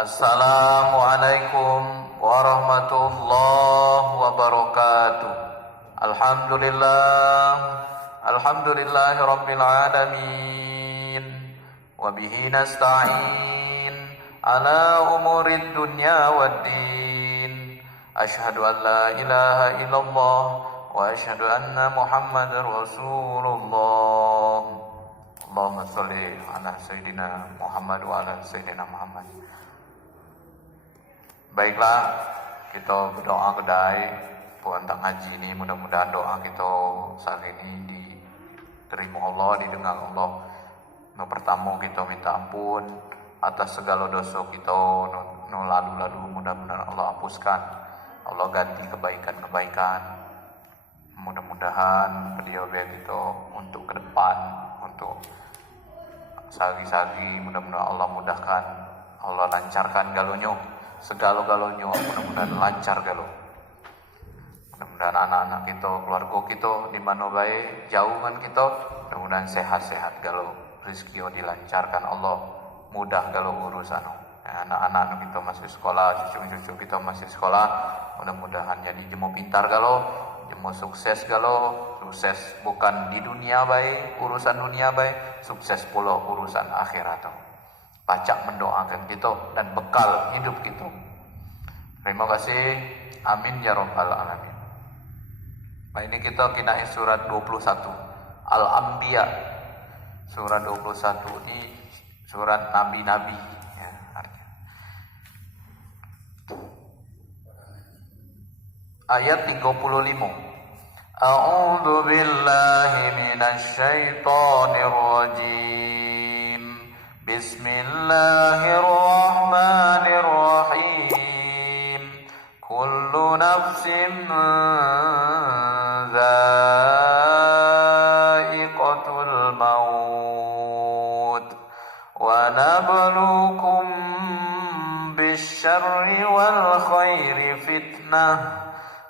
Assalamualaikum warahmatullahi wabarakatuh. Alhamdulillahi rabbil alamin. Wabihi nasta'in ala umurid dunya waddin. Asyhadu an la ilaha illallah wa asyhadu anna Muhammadar Rasulullah. Allahumma sholli ala Sayyidina Muhammad wa ala Sayyidina Muhammad. Baiklah, kita berdoa kedai puantang ngaji ini, mudah-mudahan doa kita saat ini diterima Allah, didengar Allah. No pertama kita minta ampun atas segala dosa kita, no lalu-lalu mudah-mudahan Allah hapuskan, Allah ganti kebaikan-kebaikan. Mudah-mudahan beliau kita untuk ke depan, untuk sagi-sagi, mudah-mudahan Allah mudahkan, Allah lancarkan galonyo, segala galonyo, mudah-mudahan lancar galo. Mudah-mudahan anak-anak kita, keluarga kita di mana baik, jauhan kita, mudah-mudahan sehat-sehat galo, rezeki dilancarkan Allah, mudah galo urusan. Anak-anak kita masih sekolah, cucu-cucu kita masih sekolah, mudah-mudahan jadi jemu pintar galo, jemu sukses galo, sukses bukan di dunia baik, urusan dunia baik, sukses pula urusan akhirat. Pacak mendoakan kita dan bekal hidup kita. Terima kasih. Amin ya rabbal alamin. Nah, ini kita kinain surat 21 Al-Anbiya. Surat 21 ini surat nabi-nabi ya, artinya. Ayat 35. A'udzu billahi minasy syaithanir rajim. Bismillahirrahmanirrahim. Kullu nafsin dha'iqatul maut wa nabluukum bisyarri wal khairi fitnah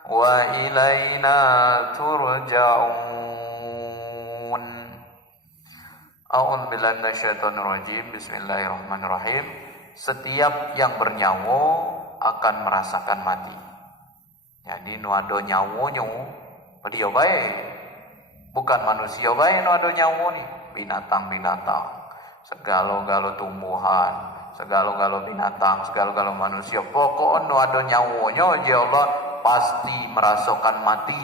wa ilaina turja'un. A'udzu billahi minasyaitonir rajim. Bismillahirrahmanirrahim. Setiap yang bernyawa akan merasakan mati. Jadi nu ado nyawonyo beliau baik. Bukan manusia baik nu ado nyawo nih, binatang-binatang, segala-gala tumbuhan, segala-gala binatang, segala-gala manusia. Pokoknya nu ado nyawonyo ya Allah pasti merasakan mati.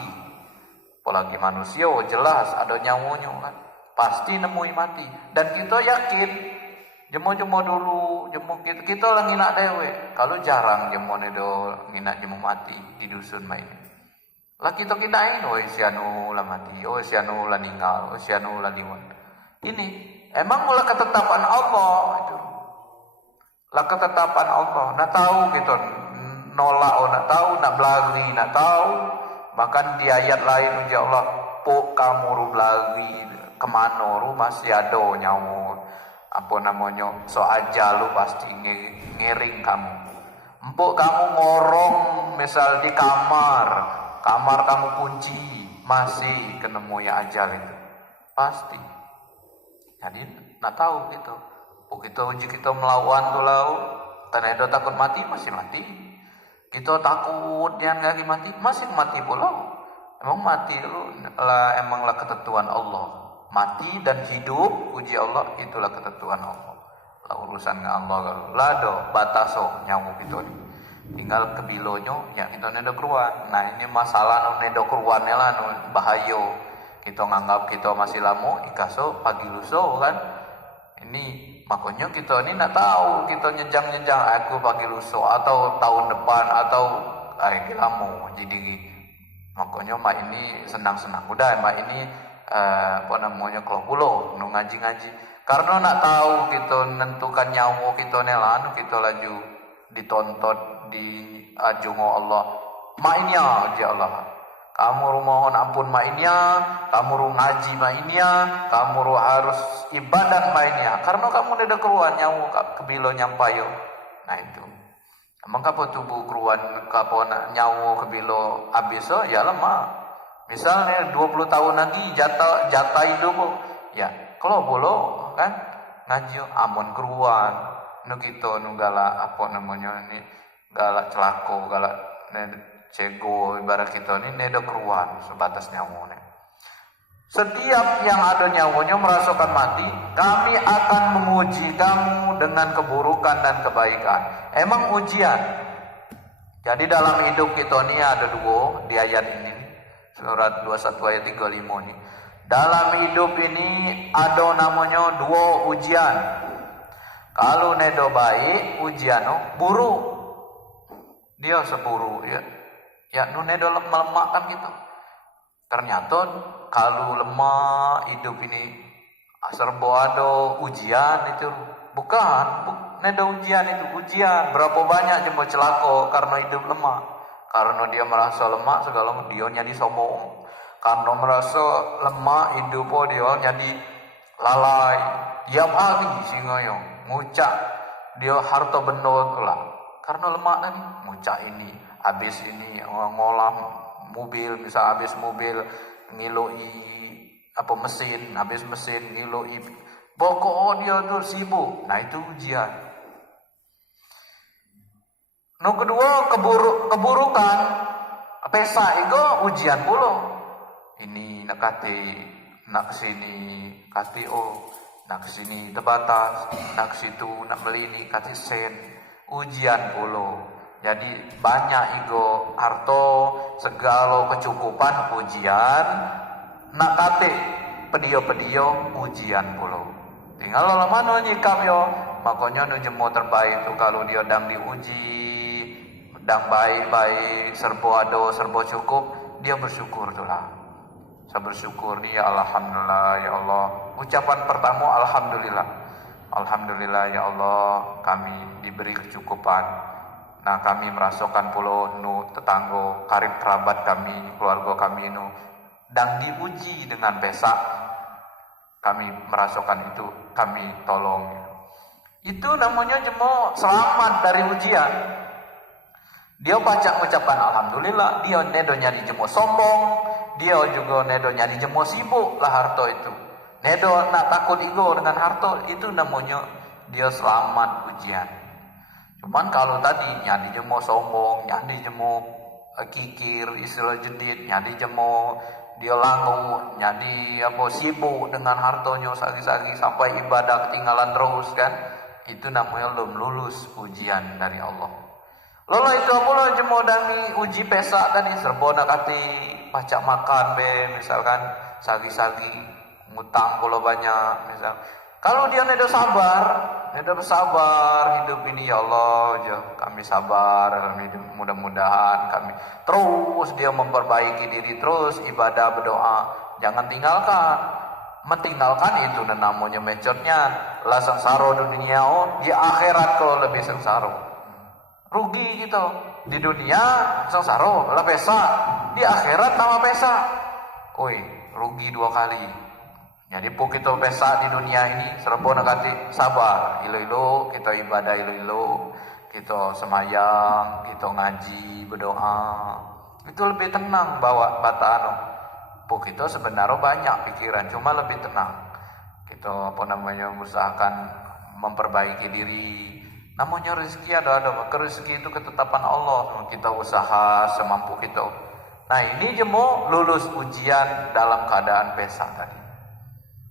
Apalagi manusia jelas ada nyawonyo kan, pasti nemui mati. Dan kita yakin jemo-jemo dulu, jemo kita lah ngina dewe. Kalau jarang jemo nedo ngina jemo mati di dusun main. Lah kita kinain, oh sianu lah mati, oh sianu lah ninggal, oh sianu lah diwan. Ini emang mula ketetapan Allah itu. Lah ketetapan Allah. Nah tahu kita nolak, oh nak tahu, nak belagi, nak tahu. Bahkan di ayat lain ya Allah, pok kamu ru belagi kemana ru masih ada nyawa. Apa namanya, so aja lu pasti ngering kamu. Empuk kamu ngorong misal di kamar kamu kunci, masih ketemu ya ajal itu pasti. Jadi nak tahu gitu. Begitu uji kita melawan tuh lau, tanda takut mati masih mati. Kita takut jangan lagi mati masih mati pula. Emang mati lu lah, emanglah ketentuan Allah. Mati dan hidup uji Allah itulah ketentuan Allah. Lah urusan dengan Allah lado bataso nyawu gitu. Tinggal kebilonyo ya kita nedo keruan. Nah ini masalah nedo keruan lah bahayo. Kita nganggap kita masih lama ikaso pagi luso kan. Ini makanya kita ini nak tahu kita nyejang-nyejang aku pagi luso atau tahun depan atau lama. Jadi makanya mak ini senang-senang udah mak ini apa namanya kelopulo nu ngaji-ngaji karena nak tahu kita nentukan nyawa kita nelan kita laju ditonton di ajungo Allah mainnya ya Allah kamu mohon ampun mainnya kamu ngaji mainnya kamu harus ibadat mainnya karena kamu ada keruan nyawa kebilo nyampayo. Nah itu emang kapo tubuh keruan kapo nyawa kebilo abiso ya lemah. Misalnya 20 tahun lagi jatah hidup ya kalau bolo kan ngaji amun keruan nu kita nu galak apa namanya ini galak celako galak cego ibarat kita ini nedo keruan sebatas nyawa nih. Setiap yang ada nyawanya merasakan mati, kami akan menguji kamu dengan keburukan dan kebaikan. Emang ujian. Jadi dalam hidup kita ini ada dua di ayat ini. Surat 21 ayat 35 ini. Dalam hidup ini ada namanya dua ujian. Kalau nedo baik, ujian buruk. Dia seburu ya. Ya nu nedo melemak kan gitu. Ternyata kalau lemah hidup ini serba ada ujian itu bukan ada ujian itu ujian berapa banyak jembo celaka karena hidup lemah karena dia merasa lemah segala dia jadi sombong karena merasa lemah hidup dia jadi lalai tiap hari singa yo ngucak dia harta benda lah karena lemah tadi ngucak ini habis ini ngolah mobil bisa habis mobil ngiloi apa mesin habis mesin ngiloi pokok dia tuh sibuk nah itu ujian. No kedua keburukan pesa itu ujian pula ini nak kate nak kesini kate nak kesini terbatas nak situ nak beli ini kate sen ujian pula. Jadi banyak ego harto segala kecukupan ujian nak kate pedio ujian pula. Tinggal lo mana nyikap yo makanya nu jemo terbaik tu kalau dia dang diuji dang baik serba ada serba cukup dia bersyukur tu lah. Saya bersyukur dia alhamdulillah ya Allah. Ucapan pertama alhamdulillah. Alhamdulillah ya Allah kami diberi kecukupan. Nah kami merasakan pulau nu tetanggo karib kerabat kami keluarga kami nu dan diuji dengan pesak kami merasakan itu kami tolong itu namanya jemo selamat dari ujian dia baca ucapan alhamdulillah dia nedo nyari jemo sombong dia juga nedo nyari jemo sibuk lah harto itu nedo nak takut ego dengan harto itu namanya dia selamat ujian. Cuman kalau tadi nyandi jemo sombong, nyandi jemo kikir, istilah jedit, nyandi jemo dia langgu, nyandi apa sibuk dengan hartonya sagi-sagi sampai ibadah ketinggalan terus kan, itu namanya belum lulus ujian dari Allah. Lalu itu apa jemo dami uji pesak tadi serba nak kati pacak makan be misalkan sagi-sagi ngutang pula banyak misal. Kalau dia nedo sabar hidup ini ya Allah, ya kami sabar, mudah-mudahan kami terus dia memperbaiki diri terus ibadah berdoa, jangan tinggalkan. Mentinggalkan itu namanya mecotnya lah sengsara dunia di akhirat kalau lebih sengsara. Rugi gitu. Di dunia sengsara lah pesa, di akhirat nama pesa. Oi, rugi dua kali. Jadi pun kita pesa di dunia ini serba nakati sabar, ilo-ilo kita ibadah ilo-ilo, kita semayang, kita ngaji, berdoa. Itu lebih tenang bawa bataan. Pun kita sebenarnya banyak pikiran, cuma lebih tenang. Kita usahakan memperbaiki diri. Namanya rezeki ada rezeki itu ketetapan Allah. Kita usaha semampu kita. Nah ini jemo lulus ujian dalam keadaan pesa tadi.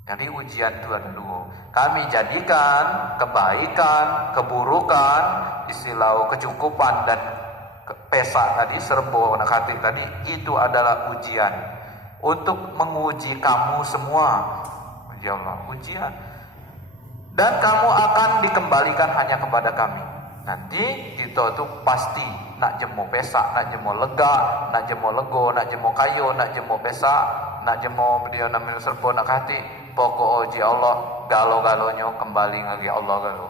Jadi ujian itu ada dua. Kami jadikan kebaikan, keburukan, istilah kecukupan dan pesa tadi serbo nakati tadi itu adalah ujian untuk menguji kamu semua. Ya Allah, ujian. Dan kamu akan dikembalikan hanya kepada kami. Nanti kita tuh pasti nak jemo pesa, nak jemo lega, nak jemo lego, nak jemo kayo, nak jemo pesa, nak jemo dia namanya serbo nakati. Pokok oji Allah galo-galonya kembali lagi Allah galo.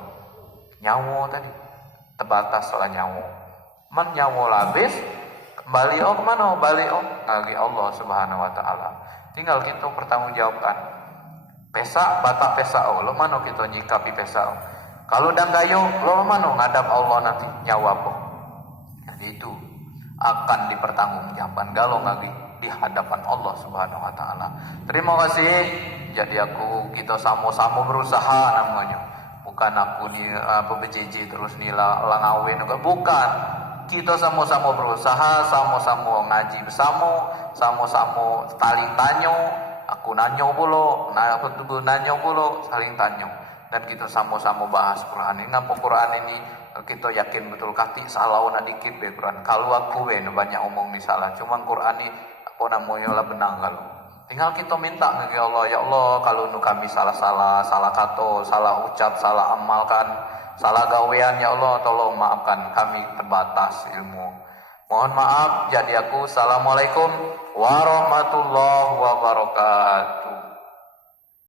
Nyawa tadi terbatas lah nyawa. Man nyawa habis kembali kemana? Balik lagi Allah Subhanahu Wa Taala. Tinggal kita bertanggungjawabkan. Pesa batak pesa lo mana kita nyikapi pesa. Kalau udah gayo lo mana ngadap Allah nanti nyawa po. Jadi itu akan dipertanggungjawabkan galo lagi di hadapan Allah Subhanahu Wa Taala. Terima kasih. Jadi kita sama-sama berusaha namanya. bukan aku nih PBJJ terus nih langawin, bukan. Kita sama-sama berusaha, sama-sama ngaji bersama, sama-sama saling tanyo, aku nanyo pula, aku tuh nanyo pula, saling tanyo, dan kita sama-sama bahas Quran ini. Ngapa Quran ini kita yakin betul kati salah nak dikit be Quran. Kalau aku banyak omong nih salah, cuman Quran ini apa namanya lah benang kalau. Tinggal kita minta ke Allah, ya Allah, kalau nu kami salah kata, salah ucap, salah amalkan, salah gawean, ya Allah, tolong maafkan kami terbatas ilmu. Mohon maaf, jadi aku. Assalamualaikum warahmatullahi wabarakatuh.